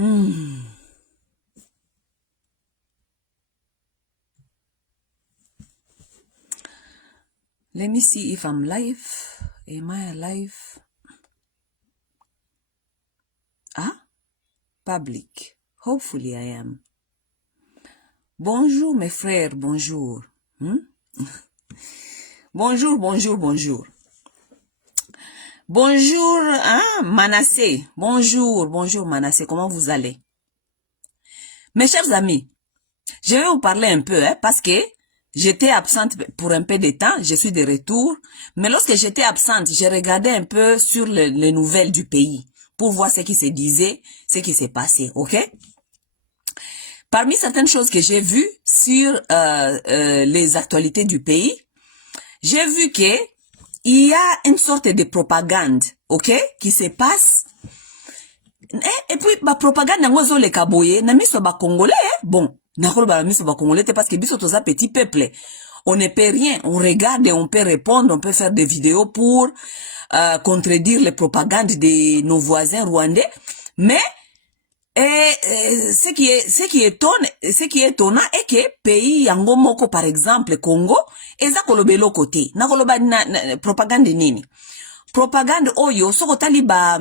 Hmm. Let me see if I'm live. Am I alive? Ah, public. Hopefully I am. Bonjour mes frères, bonjour. Bonjour, bonjour, bonjour. Bonjour, hein, Manassé. Bonjour, bonjour Manassé, comment vous allez? Mes chers amis, je vais vous parler un peu, hein, parce que j'étais absente pour un peu de temps, je suis de retour, mais lorsque j'étais absente, j'ai regardé un peu sur les nouvelles du pays pour voir ce qui se disait, ce qui s'est passé, ok? Parmi certaines choses que j'ai vues sur les actualités du pays, j'ai vu que il y a une sorte de propagande, ok, qui se passe. Et puis, la propagande nango le kaboye, na miso ba congolais, bon, nakolo ba miso ba congolais, parce que biso toza petit peuple. On ne peut rien, on regarde et on peut répondre, on peut faire des vidéos pour contredire les propagandes de nos voisins rwandais, mais ce qui est étonnant est que pays yango moko par exemple Congo eza kolobelo côté na koloba na propagande nini propagande oyo soko taliba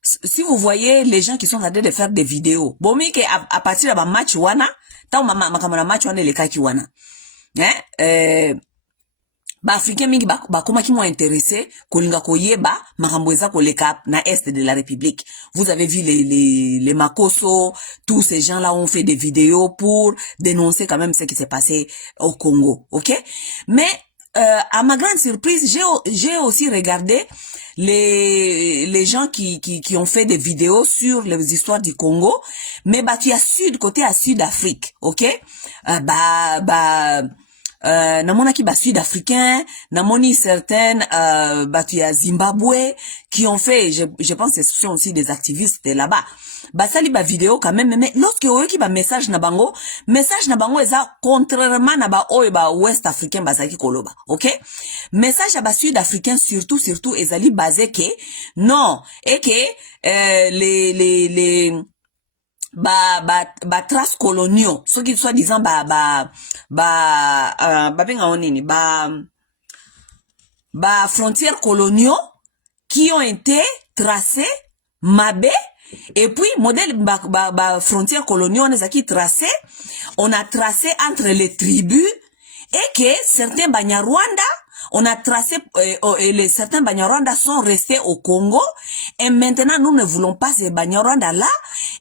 si vous voyez les gens qui sont en train de faire des vidéos bomi que à partir de match wana ta makamana match wana le kaki wana ba africain mingi ba koma ki mo intéressé kolinga koyeba makambo eza koleka na est de la République. Vous avez vu les Makoso, tous ces gens-là ont fait des vidéos pour dénoncer quand même ce qui s'est passé au Congo, OK? Mais à ma grande surprise, j'ai aussi regardé les gens qui ont fait des vidéos sur les histoires du Congo, mais bah tu as côté à Sud-Afrique, OK? Namona ki ba sud-africain, namoni certaines batu ya Zimbabwe qui ont fait, je pense que ce sont aussi des activistes là-bas. Basali ba vidéo quand même, mais lorsque oyo ki ba message na bango eza contrairement na ba oyo ba ouest africain bazaki koloba, OK? Message à ba sud-africain surtout ezali basé que non, et que les traces coloniaux, ceux qui soit disant frontières coloniaux qui ont été tracés mabé et puis modèle frontières coloniaux on les qui tracé, on a tracé entre les tribus et que certains Banyarwanda on a tracé certains Banyarwanda sont restés au Congo et maintenant nous ne voulons pas ces Banyarwanda là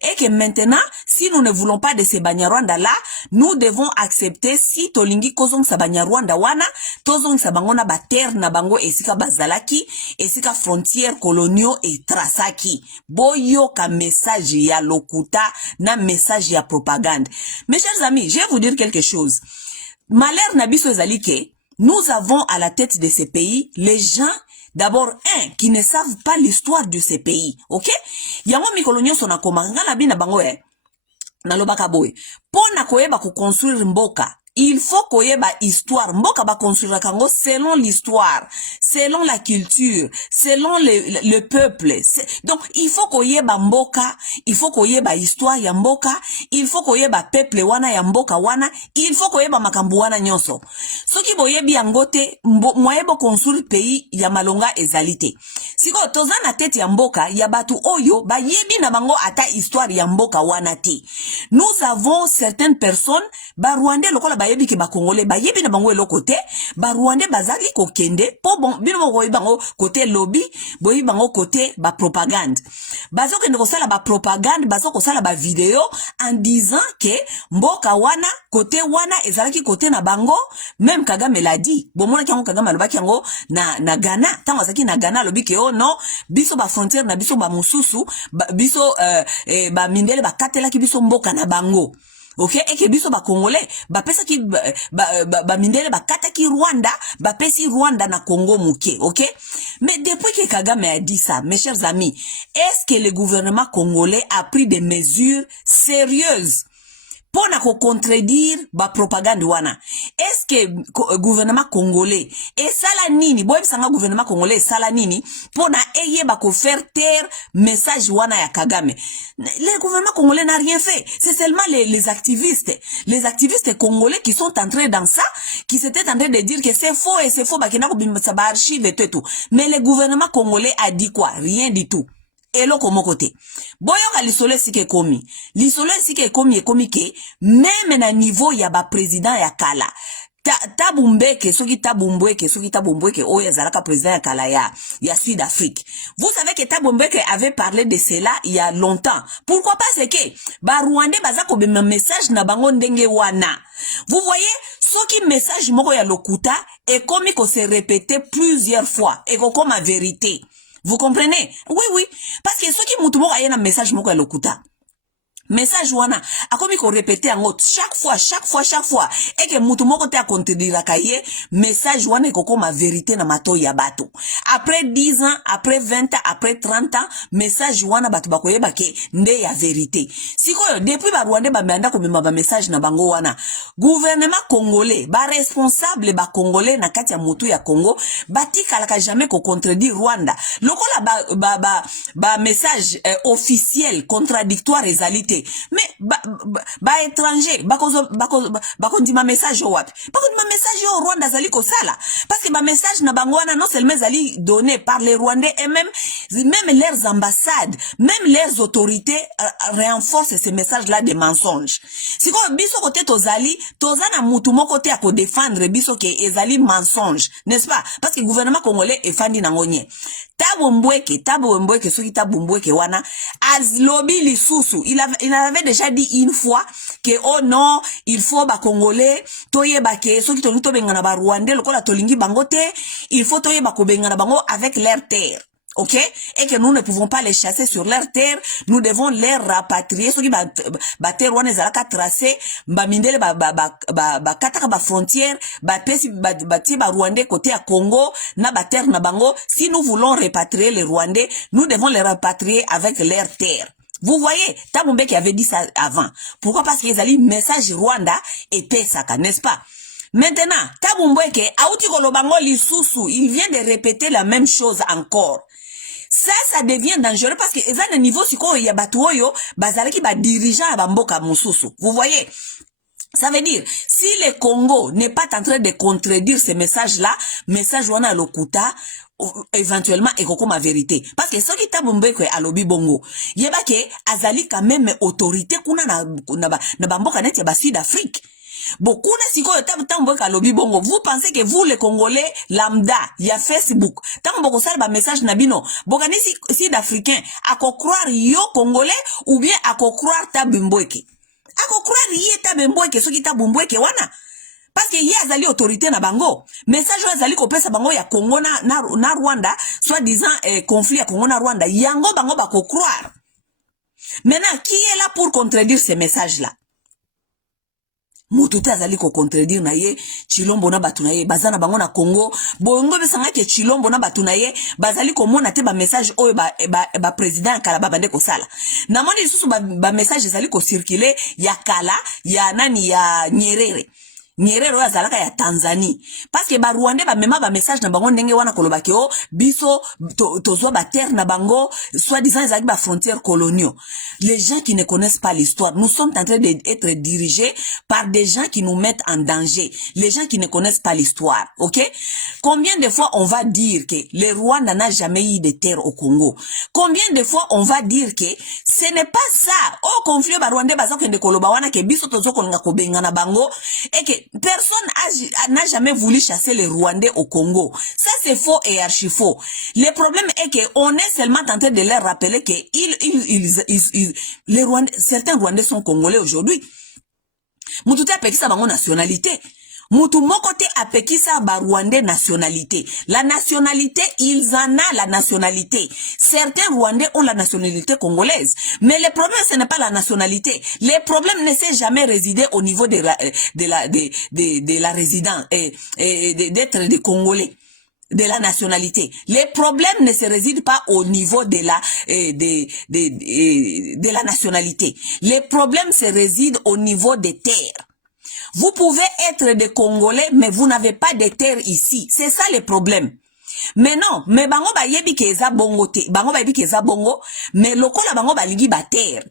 et que maintenant si nous ne voulons pas de ces Banyarwanda là nous devons accepter si tolingi kozong sa Banyarwanda wana tozong sa bango na bater na bango esika bazalaki esika frontières coloniaux et trasaki boyo ka message ya lokuta na message ya propagande. Mes chers amis, je vais vous dire quelque chose. Malheur nabiso ezali ke nous avons à la tête de ces pays les gens, d'abord, qui ne savent pas l'histoire de ces pays, ok? Yango mikolonyo sona komanga na bina bango na lobaka boy. Pona koyeba ko construire mboka, il faut koyeba histoire. Mboka ba construire kango selon l'histoire, selon la culture, selon le peuple. Donc, il faut koyeba mboka, il faut koyeba histoire ya mboka, il faut koyeba peuple wana ya mboka wana, il faut koyeba makambu wana nyonso. Soki boyebi yangote, moyebo construire pays ya malonga ezalite. Siko toza na tete ya mboka, ya batu oyo, ba yebi na bango ata histoire ya mboka wana te. Nous avons certaines personnes, ba Rwandais lokola ba yebi ke ba Congolais, ba yebi na bango eloko te, ba Rwandais bazali kokende, po bon, bino mo koyebi bango côté lobby, boyebi bango côté ba propagande. Bazo kende kosala ba propagande, bazo kosala ba vidéo en disant que mboka wana, côté wana, ezalaki côté na bango, même Kagame l'a dit. Bon, mona kiango Kagame alobaki yango na Ghana, tango azaki na Ghana lobi ke oh non, biso ba frontière na biso ba mususu, biso ba mindele ba katelaki biso mboka na bango. OK, et que biso ba congolais ba pesa ki ba mindele ba kata ki Rwanda ba pesi Rwanda na Congo muke, OK? Mais depuis que Kagame a dit ça, mes chers amis, est-ce que le gouvernement congolais a pris des mesures sérieuses pour na ko contredire ba propagande wana. Est-ce que gouvernement congolais et sala nini boy sanga gouvernement congolais sala nini pour na eye ba ko faire taire message wana ya Kagame. Le gouvernement congolais n'a rien fait. C'est seulement les activistes congolais qui sont entrés dans ça, qui s'étaient en train de dire que c'est faux et c'est faux ba kena ko bimisa ba archive et tout. Mais le gouvernement congolais a dit quoi? Rien du tout. Et là, comme côté. Boyoka l'isole si ke komi. L'isole si ke komi ke, même na niveau ya ba président ya kala. Tabumbeke, soki tabumbweke, oya zalaka président ya kala ya Sud-Afrique. Vous savez que Tabumbeke avait parlé de cela il y a longtemps. Pourquoi pas c'est que, ba Rwandais bazako be message na bango ndenge wana. Vous voyez, soki message moko ya lokuta, et comme il se répétait plusieurs fois, et comme ma vérité. Vous comprenez? Oui. Parce que ceux qui m'ont dit un message moko ya lokuta. Message wana akomi ko répéter en haute chaque fois et que mutu moko te a contredire kaye message wana ekoko ma vérité na mato ya bato après 10 ans après 20 ans après 30 ans message wana bato bakoyeba ke nde ya vérité sikoyo depuis ba Rwanda ba manda ko mema ba message na bango wana gouvernement congolais ba responsable ba congolais na kati ya mutu ya Congo batikala ka jamais ko contredire Rwanda lokola ba message officiel contradictoire ezalité. Mais ba étranger bako di ma message au wapi bako di ma message au Rwanda zali ko sala parce que ma message na bangwana non seulement zali donné par les Rwandais et même leurs ambassades même leurs autorités renforcent ces messages là de mensonges siko biso côté tozali tozana mutu moko te ko défendre biso ke ezali mensonge n'est-ce pas parce que le gouvernement congolais est fandi na ngonye Tabumbweke soki Tabumbweke wana as lobby lisusu il avait déjà dit une fois que oh non il faut ba congolais toyeba ke soki tolingi to bengana ba Rwandais lokola tolingi bangote il faut toyeba ko bengana bango avec leur terre. Ok? Et que nous ne pouvons pas les chasser sur leur terre, nous devons les rapatrier. Ceux qui ba terre wana ezalaka tracé, ba mindele ba kataka ba frontière, ba pesi ba Rwandais côté à Congo, na ba terre na bango. Si nous voulons répatrier les Rwandais, nous devons les rapatrier avec leur terre. Vous voyez, Tabumbeke avait dit ça avant. Pourquoi? Parce qu'ils allaient message Rwanda et Pesaka, n'est-ce pas? Maintenant, Tabumbeke, Aouti Kolobango Lisusu, il vient de répéter la même chose encore. Ça devient dangereux parce que ils ont un niveau siko ya batuoyo bazalaki ba dirigeant ba mboka mususu. Vous voyez? Ça veut dire, si le Congo n'est pas en train de contredire ces messages-là, message wana lokuta, éventuellement ekoko ma vérité parce que soki Tabumbeke alobi bongo yeba ke azali quand même autorité kuna na mboka net ya ba Sud-Afrique. Beaucoup de sikoyo Tabumbeke alobi bongo, vous pensez que vous les Congolais lambda ya Facebook tamboko sala ba message na bino bokani Sud-Africain ako croire yo Congolais ou bien ako croire Tabumbeke ako croire yé Tabumbeke soki Tabumbeke wana parce que y a azali autorité na bango message azali ko pesa bango ya Congo na Rwanda soit disant conflit ya Congo na Rwanda yango bango bako croire. Maintenant qui est là pour contredire ces messages là? Mututa azali ko contredire na ye Chilombo na batu na ye bazana bango na Congo bongo besanga ke Chilombo na batu na ye bazali ko mona te ba message oyo ba président kala babande ko sala na moni lisusu ba message azali ko circuler ya kala ya nani ya Nyerere oya zalaka ya Tanzanie parce que ba Rwandais ba mema ba message na bango ndenge wana kolobaki o biso tozwa ba terre na bango soit disant ezali ba frontières coloniaux. Les gens qui ne connaissent pas l'histoire, nous sommes en train d'être dirigés par des gens qui nous mettent en danger, les gens qui ne connaissent pas l'histoire. OK? Combien de fois on va dire que le Rwanda n'a jamais eu de terre au Congo? Combien de fois on va dire que ce n'est pas ça au conflit ba Rwandais bazako de koloba wana ke biso tozo kolinga ko benga na bango et que personne n'a jamais voulu chasser les Rwandais au Congo. Ça c'est faux et archi faux. Le problème est que on est seulement tenté de leur rappeler que les Rwandais, certains Rwandais sont Congolais aujourd'hui. Mututé apekisa bango nationalité. Mutu mokote apekisa ba Rwandais nationalité. La nationalité, ils en ont la nationalité. Certains Rwandais ont la nationalité congolaise. Mais le problème, ce n'est pas la nationalité. Le problème ne s'est jamais résidé au niveau de la résidence, d'être des Congolais. de la nationalité. Les problèmes ne se résident pas au niveau de la nationalité. Les problèmes se résident au niveau des terres. Vous pouvez être des Congolais, mais vous n'avez pas de terres ici. C'est ça le problème. Mais non, mais bango ba yebi keza bongo te, bango ba yebi keza bongo, mais lokola bango ba ligi ba terre.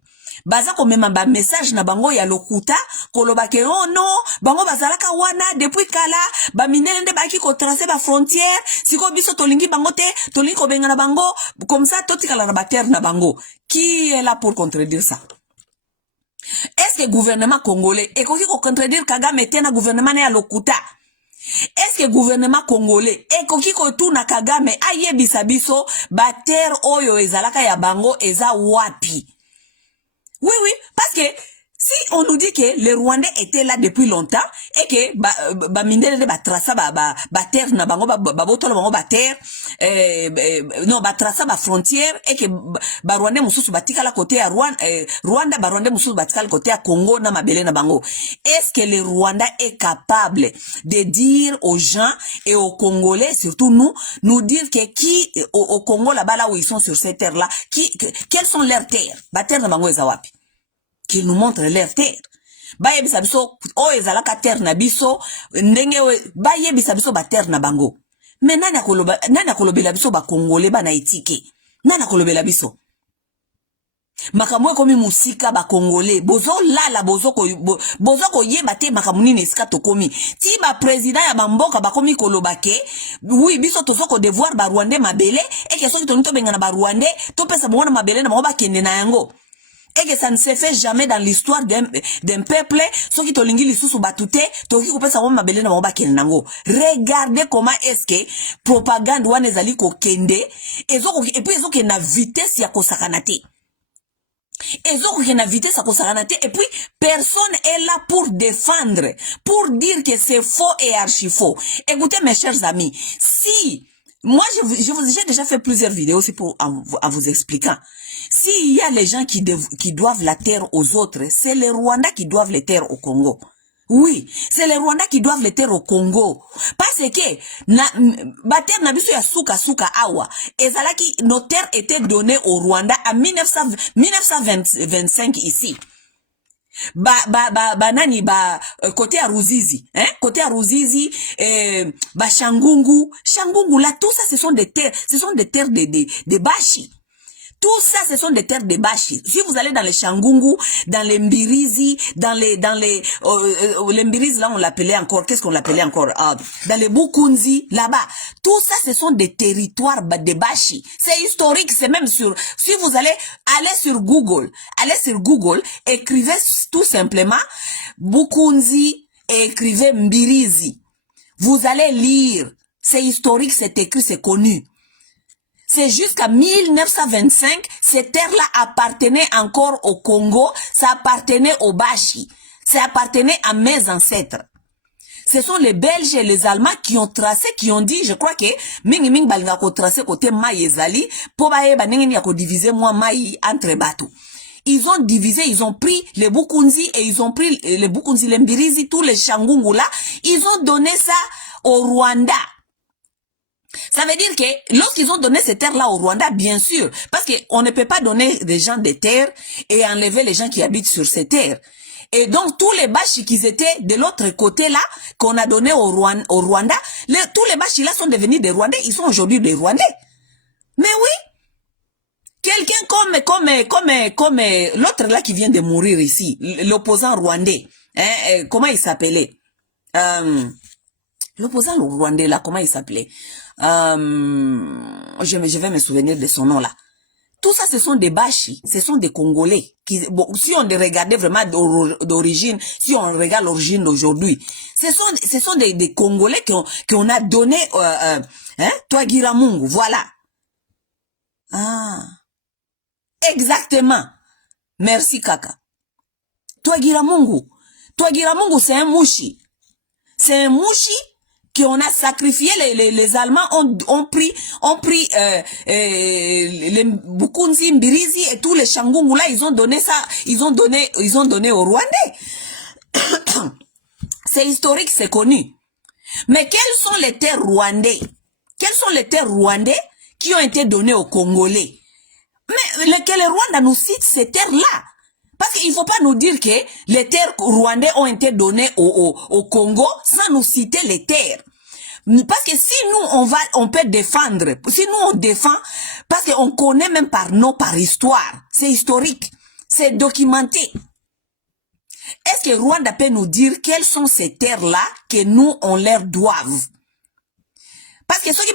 Baza ko mema ba message na bango ya lokuta, koloba ke oh non, bango bazalaka wana depuis kala, ba minene nde baki ko tracer ba frontière, siko biso tolingi bango te, tolingi ko benga na bango, comme ça totikala na ba terre na bango. Qui est là pour contredire ça? Est-ce que le gouvernement congolais est contredire Kagame tena gouvernement ya lokuta? Est-ce que le gouvernement congolais est kotourna Kagame ayebisa biso ba terre oyo ezalaka ya bango eza wapi? Oui, parce que si on nous dit que les Rwandais étaient là depuis longtemps et que ba mindele ba trasa ba terre na bango ba botola bango ba terre non ba trasa ba frontière et que ba Rwandais mususu batika la côté à Rwanda ba Rwandais mususu batika la côté à Congo na mabele na bango. Est-ce que le Rwanda est capable de dire aux gens et aux Congolais, surtout nous dire que qui au Congo là-bas là où ils sont sur ces terres là, quelles sont leurs terres? Ba terre na bango ezawapi? Qu'ils nous montrent leur terre. Bayebisa biso o ezalaka terre na biso ndenge bayebisa biso ba terre na bango. Mais nani akolobela biso ba Congolais ba na etike. Nani akolobela biso. Makamwe komi musika ba Congolais bozo lala bozo ko yeba te makamuni nesika to komi. Ti ba président ya bamboka ba komi kolobake oui biso tozo ko devoir ba Rwandais mabele et que soki tonito benga na ba Rwandais to pesa mwana mabele na ba kende na yango. Et que ça ne se fait jamais dans l'histoire d'un peuple. Ceux qui tolingi lisusu batute, toki kopesa wama mabele na maba kenango. Regardez comment est-ce que propagande wane zali ko kende et puis ezo ke na vitesse ya kosakanate. Ezo ke na vitesse ya kosakanate et puis personne est là pour défendre, pour dire que c'est faux et archi faux. Écoutez mes chers amis, si moi j'ai déjà fait plusieurs vidéos aussi pour à vous expliquant. S'il y a les gens qui doivent la terre aux autres, c'est les Rwandais qui doivent les terres au Congo. Oui, c'est les Rwandais qui doivent les terres au Congo. Parce que, ba terre na biso ya suka awa, ezalaki, nos terres étaient données au Rwanda en 1925 ici. Côté à Ruzizi, hein, côté à Ruzizi, Shangungu là, tout ça, ce sont des terres de Bashi. Tout ça, ce sont des terres de Bashi. Si vous allez dans les Shangungu, dans les Mbirizi, dans les Mbirizi, là, on l'appelait encore, qu'est-ce qu'on l'appelait encore? Dans les Bukunzi, là-bas. Tout ça, ce sont des territoires de Bashi. C'est historique, c'est même sur, si vous allez sur Google, écrivez tout simplement Bukunzi et écrivez Mbirizi. Vous allez lire. C'est historique, c'est écrit, c'est connu. C'est jusqu'à 1925, ces terres-là appartenaient encore au Congo, ça appartenait au Bashi, ça appartenait à mes ancêtres. Ce sont les Belges et les Allemands qui ont tracé, qui ont dit, je crois que Ming balinga ko tracé côté Maï ezali, po bae banengi ni ko diviser moi Maï entre bateaux. Ils ont divisé, ils ont pris les Bukunzi et ils ont pris les Bukunzi, les Mbirizi, tous les Shangungu là, ils ont donné ça au Rwanda. Ça veut dire que lorsqu'ils ont donné ces terres-là au Rwanda, bien sûr, parce qu'on ne peut pas donner des gens des terres et enlever les gens qui habitent sur ces terres. Et donc, tous les Bashi qui étaient de l'autre côté-là, qu'on a donné au Rwanda, tous les Bashi là sont devenus des Rwandais, ils sont aujourd'hui des Rwandais. Mais oui, quelqu'un comme l'autre là qui vient de mourir ici, l'opposant rwandais, hein, comment il s'appelait? L'opposant rwandais là, comment il s'appelait? Je vais me souvenir de son nom là. Tout ça, ce sont des Bashi, ce sont des Congolais. Bon, si on les regardait vraiment d'origine, si on regarde l'origine d'aujourd'hui, ce sont des Congolais qu'on a donné, Twagiramungu, voilà. Ah, exactement. Merci Kaka. Twagiramungu, c'est un mouchi. C'est un mouchi qu'on a sacrifié, les Allemands ont pris les Bukunzi, Mbirizi et tous les Shangungu là, ils ont donné ça, ils ont donné aux Rwandais. C'est historique, c'est connu. Mais quelles sont les terres rwandais? quels sont les terres rwandais qui ont été donnés aux Congolais? Mais le Rwanda nous cite ces terres-là. Parce qu'il ne faut pas nous dire que les terres rwandais ont été données au Congo sans nous citer les terres. Parce que si nous, on peut défendre, si nous on défend, parce qu'on connaît même par nom, par histoire, c'est historique, c'est documenté. Est-ce que Rwanda peut nous dire quelles sont ces terres-là que nous, on leur doive? Parce que ceux qui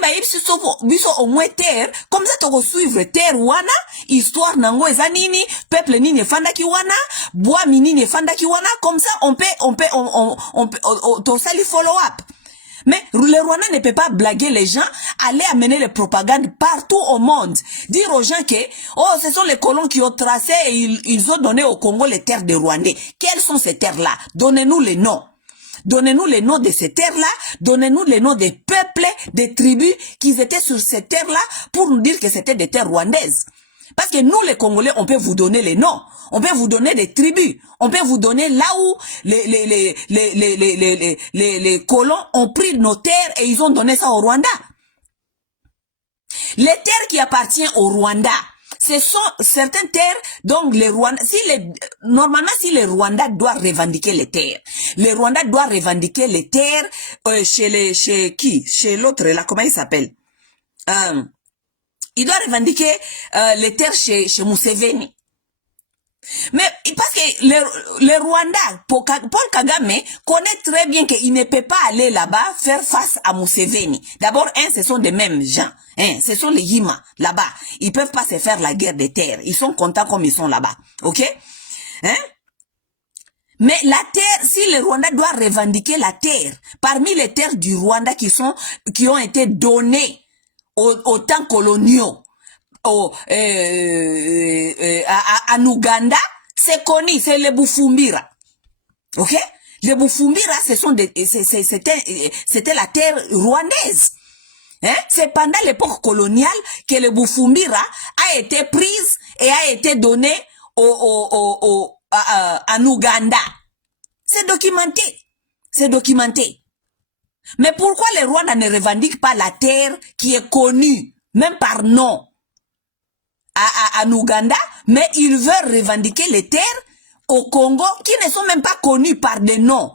biso au moins terre, comme ça tu suivre terre wana, histoire nango eza nini, peuple nini fanda ki wana, bois minini fanda ki wana, comme ça on peut sali follow up. Mais le Rwanda ne peut pas blaguer les gens, aller amener les propagandes partout au monde. Dire aux gens que, oh, ce sont les colons qui ont tracé et ils ont donné au Congo les terres des Rwandais. Quelles sont ces terres-là? Donnez-nous les noms. Donnez-nous les noms de ces terres-là, donnez-nous les noms des peuples, des tribus qui étaient sur ces terres-là pour nous dire que c'était des terres rwandaises. Parce que nous, les Congolais, on peut vous donner les noms, on peut vous donner des tribus, on peut vous donner là où les colons ont pris nos terres et ils ont donné ça au Rwanda. Les terres qui appartiennent au Rwanda, ce sont certaines terres, donc les Rwandais, normalement, si les Rwandais doivent revendiquer les terres, les Rwandais doivent revendiquer les terres chez qui? Chez l'autre, là, comment il s'appelle? Il doit revendiquer les terres chez Museveni. Mais parce que les Rwandais, Paul Kagame connaît très bien qu'il ne peut pas aller là-bas faire face à Museveni. D'abord, ce sont des mêmes gens. Ce sont les Yima là-bas. Ils peuvent pas se faire la guerre des terres. Ils sont contents comme ils sont là-bas. Ok? Mais la terre, si le Rwanda doit revendiquer la terre, parmi les terres du Rwanda qui ont été données aux temps coloniaux, en Ouganda, c'est connu, c'est les Bufumbira. Ok? Les Bufumbira, c'était la terre rwandaise. C'est pendant l'époque coloniale que le Bufumbira a été prise et a été donnée en Ouganda. C'est documenté. C'est documenté. Mais pourquoi les Rwandais ne revendiquent pas la terre qui est connue, même par nom, en Ouganda, mais ils veulent revendiquer les terres au Congo qui ne sont même pas connues par des noms.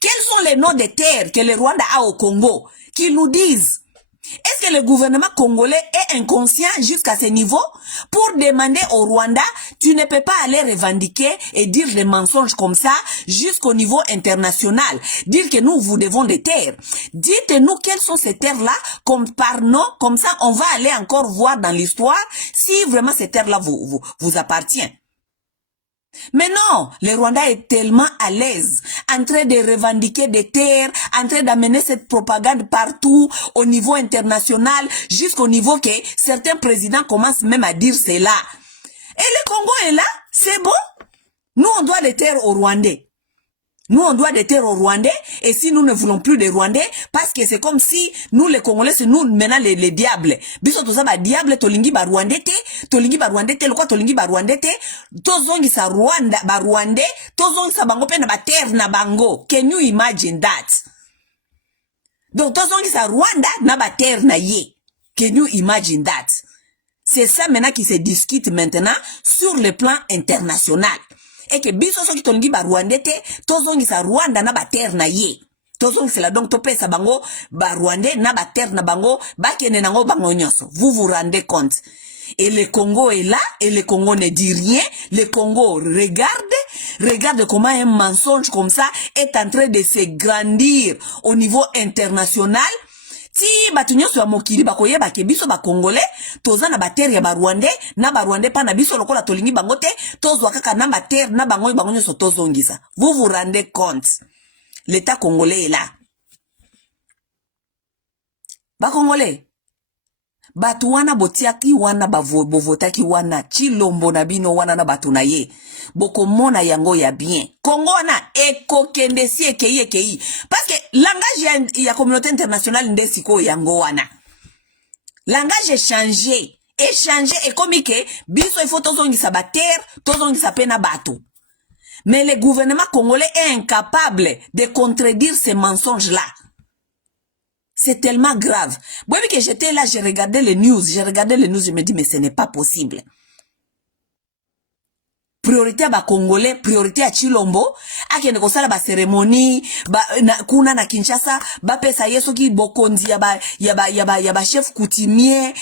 Quels sont les noms des terres que le Rwanda a au Congo? Qu'ils nous disent. Est-ce que le gouvernement congolais est inconscient jusqu'à ce niveau pour demander au Rwanda, tu ne peux pas aller revendiquer et dire des mensonges comme ça jusqu'au niveau international, dire que nous vous devons des terres. Dites-nous quelles sont ces terres-là, comme par nom, comme ça on va aller encore voir dans l'histoire si vraiment ces terres-là vous appartiennent. Mais non, le Rwanda est tellement à l'aise, en train de revendiquer des terres, en train d'amener cette propagande partout, au niveau international, jusqu'au niveau que certains présidents commencent même à dire cela. Et le Congo est là, c'est bon. Nous, on doit des terres aux Rwandais. Nous, on doit des terres aux Rwandais, et si nous ne voulons plus des Rwandais, parce que c'est comme si nous, les Congolais, c'est nous maintenant les diables. Biso tout ça, diable, tolingi ba Rwandais te, le quoi tolingi ba Rwandais te, tozongi sa Rwanda, ba Rwandais, tozongi sa bango pe na ba terre na bango. Can you imagine that? Donc, tozongi sa Rwanda na ba terre na ye. Can you imagine that? C'est ça maintenant qui se discute maintenant sur le plan international. Et que biso so ki tolingi ba Rwandais te, tozongi sa Rwanda na ba terre na ye. Tozongi c'est là donc topé sa bango ba Rwandais na ba terre na bango, ba kene nango bango nyonso. Vous vous rendez compte? Et le Congo est là, et le Congo ne dit rien. Le Congo regarde comment un mensonge comme ça est en train de se grandir au niveau international. Ti batu nyonso ya mokili bakoyeba ke biso ba Congolais toza na ba terre ya ba Rwandais na ba Rwandais pa na biso lokola tolingi bango te tozwa kaka na ba terre na bango nyonso tozongisa. Vous vous rendez compte? L'État congolais est là. Ba Congolais batu wana botiaki wana bovotaki wana chilombo na bino wana na batu na ye boko mona yango ya bien Congo wana eko kende si ekei parce que langage ya communauté internationale nde siko yango wana langage échangé et comme que biso il faut tozongisa ba terre tozongisa pena batu. Mais le gouvernement congolais est incapable de contredire ces mensonges là. C'est tellement grave. Moi, que j'étais là, je regardais les news, je me dis, mais ce n'est pas possible. Priorité à Congolais, priorité à Chilombo, akende kosala ba cérémonie, kuna na Kinshasa, ba pesa yeso ki bokonzi ya ba chef coutumier,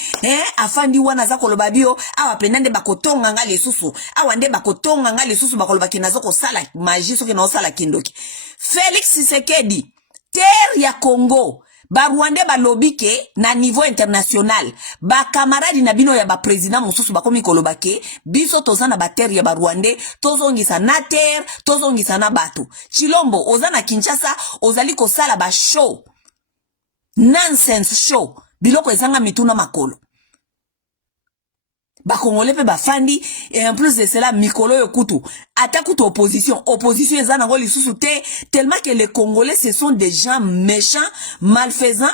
afandi wana za koloba bio, awa penande bakotonga nga lisusu, awa nde bakotonga nga lisusu bakoloba kinazo kosala magie soki na osala kindoki. Félix Tshisekedi, terre ya Congo, ba Rwanda ba lobike na niveau international, ba camarade na bino ya ba président mosusu bakomi kolobake, biso tozana ba terre ya ba Rwanda, tozongisa na terre, tozongisa na bato. Chilombo ozana Kinshasa, ozali kosala ba show. Nonsense show. Biloko ezanga mituna makolo. Ba Congolais pe ba fandi, et en plus de cela mikolo yo kutu ata kutu opposition ezana ngo lisusu te, tellement que les Congolais ce sont des gens méchants, malfaisants.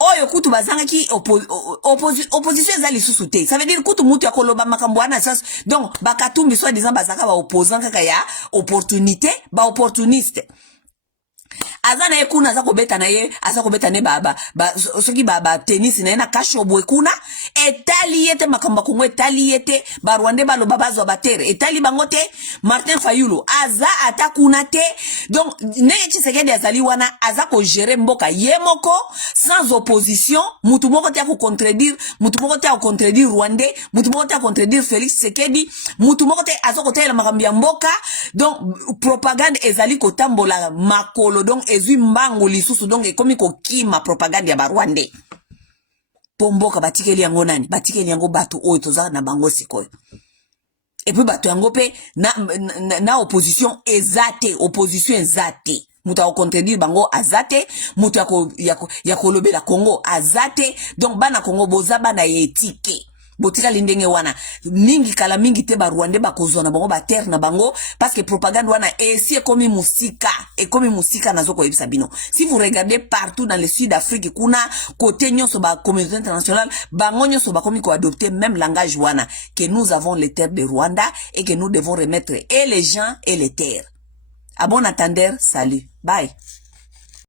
Oyo kutu bazanga ki opposition ezali lisusu te. Ça veut dire kutu mutu ya koloba makambo wana sasa. Donc bakatumbi soit disant bazaka ba opposant kaka ya opportunité, ba opportuniste. Azana ye kuna aza kobeta na ye, aza kobeta ne soki tennis na ye na kashobwe kuna, etali yete makamba Kongo, etali yete ba Rwanda ba loba bazwa batere, etali bango te. Martin Fayulu aza atakuna te. Donc neye Tshisekedi azali wana aza ko gérer mboka ye moko sans opposition, mutu moko te ko contredire, mutu moko te ko contredire Rwanda, mutu moko te ko contredire Félix Tshisekedi, mutu moko te aza ko tela makambi ya mboka. Donc propagande ezali ko tambola makolo, donc ezui mbango lisusu, donc ekomi ko kima propagande ya ba Rwanda. Pomboka batikeli yango nani? Batikeli yango bato oyo toza na bango sikoyo. Et puis bato yango pe na opposition ezate, opposition ezate. Muta ko contredire bango azate, muta ya kolobela Congo azate. Donc bana Congo boza bana etike. Botika lindenge wana mingi kala mingi te ba Rwanda ba kozona bango ba terre na bango, parce que propagande wana esi ekomi musika nazo ko yebisa bino. Si vous regardez partout dans le sud d'Afrique kuna côté nyonso ba communauté internationale bango nyonso ba komi ko adopter même langage wana, que nous avons les terres de Rwanda et que nous devons remettre et les gens et les terres. À bon entendeur, salut, bye.